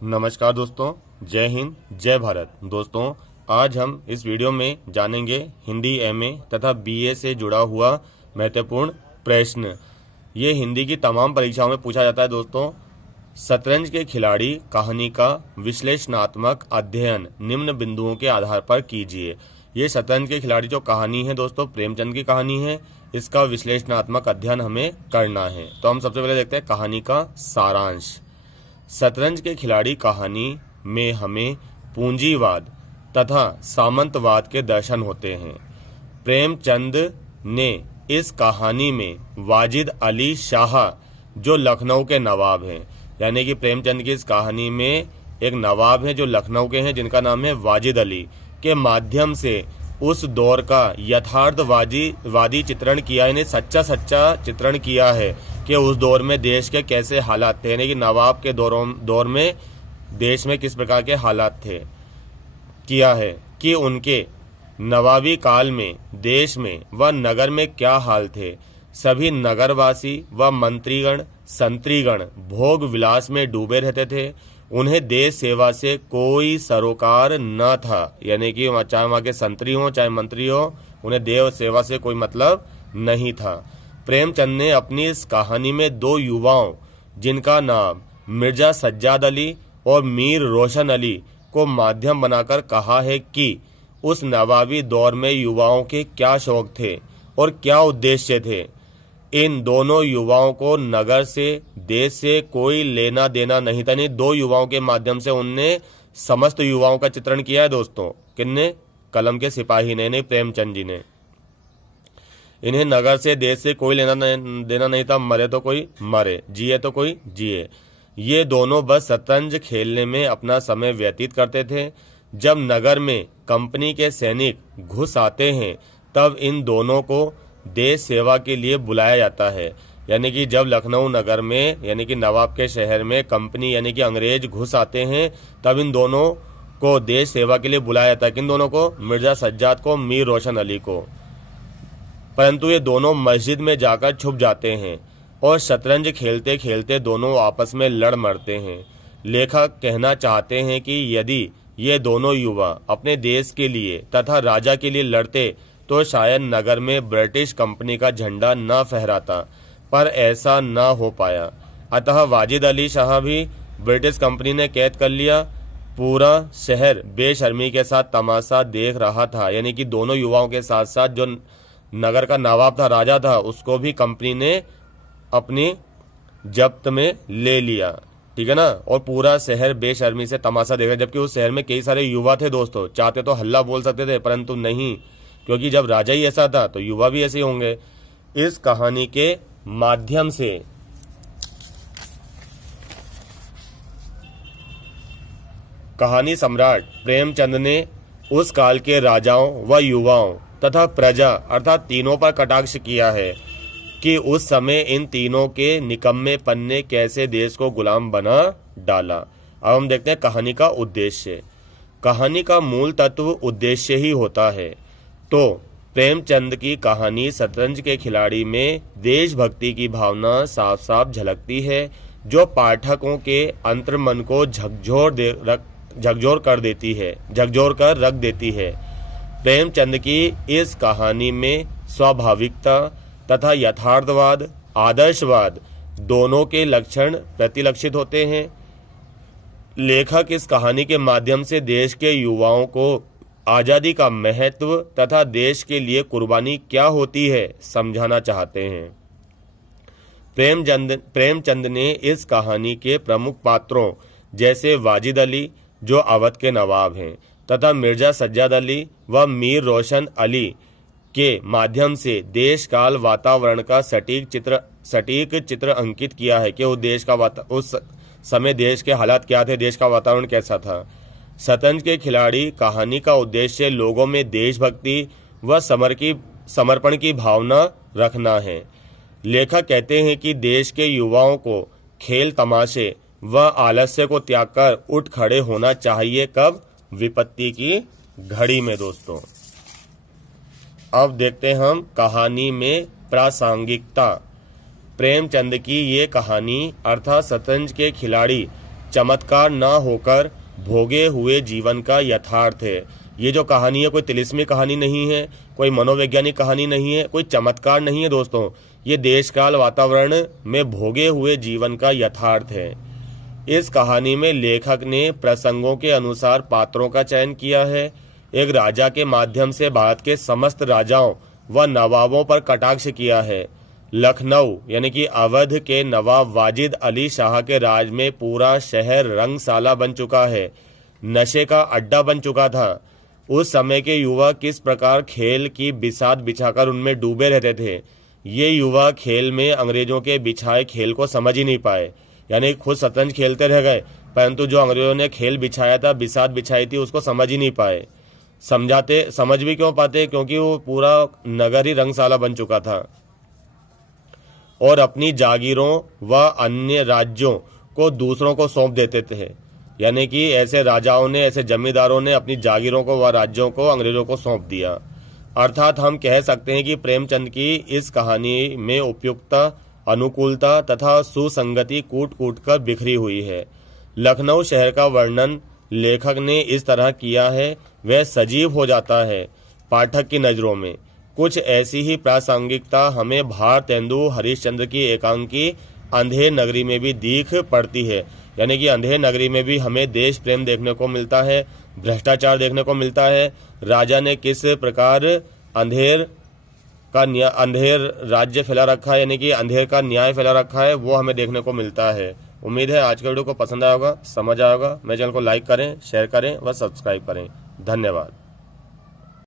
नमस्कार दोस्तों, जय हिंद, जय भारत। दोस्तों, आज हम इस वीडियो में जानेंगे हिंदी एमए तथा बीए से जुड़ा हुआ महत्वपूर्ण प्रश्न। ये हिंदी की तमाम परीक्षाओं में पूछा जाता है। दोस्तों, शतरंज के खिलाड़ी कहानी का विश्लेषणात्मक अध्ययन निम्न बिंदुओं के आधार पर कीजिए। ये शतरंज के खिलाड़ी जो कहानी है दोस्तों, प्रेमचंद की कहानी है। इसका विश्लेषणात्मक अध्ययन हमें करना है। तो हम सबसे पहले देखते हैं कहानी का सारांश। शतरंज के खिलाड़ी कहानी में हमें पूंजीवाद तथा सामंतवाद के दर्शन होते हैं। प्रेमचंद ने इस कहानी में वाजिद अली शाह, जो लखनऊ के नवाब हैं, यानी कि प्रेमचंद की इस कहानी में एक नवाब है जो लखनऊ के हैं, जिनका नाम है वाजिद अली, के माध्यम से उस दौर का यथार्थवादी चित्रण किया, यानी सच्चा चित्रण किया है कि उस दौर में देश के कैसे हालात थे, यानी कि नवाब के दौर में देश में किस प्रकार के हालात थे। किया है कि उनके नवाबी काल में देश में व नगर में क्या हाल थे। सभी नगरवासी व मंत्रीगण संतरीगण भोग विलास में डूबे रहते थे। उन्हें देश सेवा से कोई सरोकार न था, यानी कि चाहे वहां के संतरी हो चाहे मंत्री हो, उन्हें देव सेवा से कोई मतलब नहीं था। प्रेमचंद ने अपनी इस कहानी में दो युवाओं, जिनका नाम मिर्जा सज्जाद अली और मीर रोशन अली, को माध्यम बनाकर कहा है कि उस नवाबी दौर में युवाओं के क्या शौक थे और क्या उद्देश्य थे। इन दोनों युवाओं को नगर से, देश से कोई लेना देना नहीं था। नहीं, दो युवाओं के माध्यम से उनने समस्त युवाओं का चित्रण किया है दोस्तों। किन्ने? कलम के सिपाही ने, नहीं प्रेमचंद जी ने। इन्हें नगर से, देश से कोई लेना देना नहीं था। मरे तो कोई मरे, जिए तो कोई जिए। ये दोनों बस शतरंज खेलने में अपना समय व्यतीत करते थे। जब नगर में कंपनी के सैनिक घुस आते हैं, तब इन दोनों को देश सेवा के लिए बुलाया जाता है। यानी कि जब लखनऊ नगर में, यानी कि नवाब के शहर में कंपनी यानी कि अंग्रेज घुस आते हैं, तब इन दोनों को देश सेवा के लिए बुलाया जाता है। किन दोनों को? मिर्जा सज्जाद को, मीर रोशन अली को। परंतु ये दोनों मस्जिद में जाकर छुप जाते हैं और शतरंज खेलते खेलते दोनों आपस में लड़ मरते हैं। लेखक कहना चाहते हैं कि यदि ये दोनों युवा अपने देश के लिए तथा राजा के लिए लड़ते तो शायद नगर में ब्रिटिश कंपनी का झंडा न फहराता, पर ऐसा न हो पाया। अतः वाजिद अली शाह भी ब्रिटिश कंपनी ने कैद कर लिया। पूरा शहर बेशर्मी के साथ तमाशा देख रहा था, यानी कि दोनों युवाओं के साथ साथ जो नगर का नवाब था, राजा था, उसको भी कंपनी ने अपनी जब्त में ले लिया। ठीक है ना। और पूरा शहर बेशर्मी से तमाशा देख रहा, जबकि उस शहर में कई सारे युवा थे दोस्तों। चाहते तो हल्ला बोल सकते थे, परंतु नहीं, क्योंकि जब राजा ही ऐसा था तो युवा भी ऐसे होंगे। इस कहानी के माध्यम से कहानी सम्राट प्रेमचंद ने उस काल के राजाओं व युवाओं तथा प्रजा अर्थात तीनों पर कटाक्ष किया है कि उस समय इन तीनों के निकम्मेपन ने कैसे देश को गुलाम बना डाला। अब हम देखते हैं कहानी का उद्देश्य। कहानी का मूल तत्व उद्देश्य ही होता है। तो प्रेमचंद की कहानी शतरंज के खिलाड़ी में देशभक्ति की भावना साफ साफ झलकती है, जो पाठकों के अंतर्मन को झकझोर कर रख देती है। प्रेमचंद की इस कहानी में स्वाभाविकता तथा यथार्थवाद, आदर्शवाद दोनों के लक्षण प्रतिलक्षित होते हैं। लेखक इस कहानी के माध्यम से देश के युवाओं को आजादी का महत्व तथा देश के लिए कुर्बानी क्या होती है समझाना चाहते हैं। प्रेमचंद ने इस कहानी के प्रमुख पात्रों जैसे वाजिद अली, जो अवध के नवाब हैं, तथा मिर्जा सज्जाद अली व मीर रोशन अली के माध्यम से देश काल वातावरण का सटीक चित्र अंकित किया है कि उस समय देश के हालात क्या थे, देश का वातावरण कैसा था। शतरंज के खिलाड़ी कहानी का उद्देश्य लोगों में देशभक्ति व समर्पण की भावना रखना है। लेखक कहते हैं कि देश के युवाओं को खेल तमाशे व आलस्य को त्याग कर उठ खड़े होना चाहिए। कब? विपत्ति की घड़ी में दोस्तों। अब देखते हैं हम कहानी में प्रासंगिकता। प्रेमचंद की ये कहानी अर्थात शतरंज के खिलाड़ी चमत्कार न होकर भोगे हुए जीवन का यथार्थ है। ये जो कहानी है कोई तिलिस्मी कहानी नहीं है, कोई मनोवैज्ञानिक कहानी नहीं है, कोई चमत्कार नहीं है दोस्तों। ये देश काल वातावरण में भोगे हुए जीवन का यथार्थ है। इस कहानी में लेखक ने प्रसंगों के अनुसार पात्रों का चयन किया है। एक राजा के माध्यम से भारत के समस्त राजाओं व नवाबों पर कटाक्ष किया है। लखनऊ यानी कि अवध के नवाब वाजिद अली शाह के राज में पूरा शहर रंगशाला बन चुका है, नशे का अड्डा बन चुका था। उस समय के युवा किस प्रकार खेल की बिसात बिछाकर उनमें डूबे रहते थे। ये युवा खेल में अंग्रेजों के बिछाए खेल को समझ ही नहीं पाए, यानी खुद शतरंज खेलते रह गए, परंतु जो अंग्रेजों ने खेल बिछाया था, बिसात बिछाई थी, उसको समझ ही नहीं पाए। समझ भी क्यों पाते, क्योंकि वो पूरा नगर ही रंगशाला बन चुका था। और अपनी जागीरों व अन्य राज्यों को दूसरों को सौंप देते थे, यानी कि ऐसे राजाओं ने, ऐसे जमींदारों ने अपनी जागीरों को व राज्यों को अंग्रेजों को सौंप दिया। अर्थात हम कह सकते हैं कि प्रेमचंद की इस कहानी में उपयुक्तता, अनुकूलता तथा सुसंगति कूट कूट कर बिखरी हुई है। लखनऊ शहर का वर्णन लेखक ने इस तरह किया है, वह सजीव हो जाता है पाठक की नजरों में। कुछ ऐसी ही प्रासंगिकता हमें भारतेंदु हरिश्चंद्र की एकांकी अंधेर नगरी में भी दिख पड़ती है, यानी कि अंधेर नगरी में भी हमें देश प्रेम देखने को मिलता है, भ्रष्टाचार देखने को मिलता है। राजा ने किस प्रकार अंधेर राज्य फैला रखा है, यानी कि अंधेर का न्याय फैला रखा है, वो हमें देखने को मिलता है। उम्मीद है आज के वीडियो को पसंद आया होगा, समझ आया होगा। मेरे चैनल को लाइक करें, शेयर करें व सब्सक्राइब करें। धन्यवाद।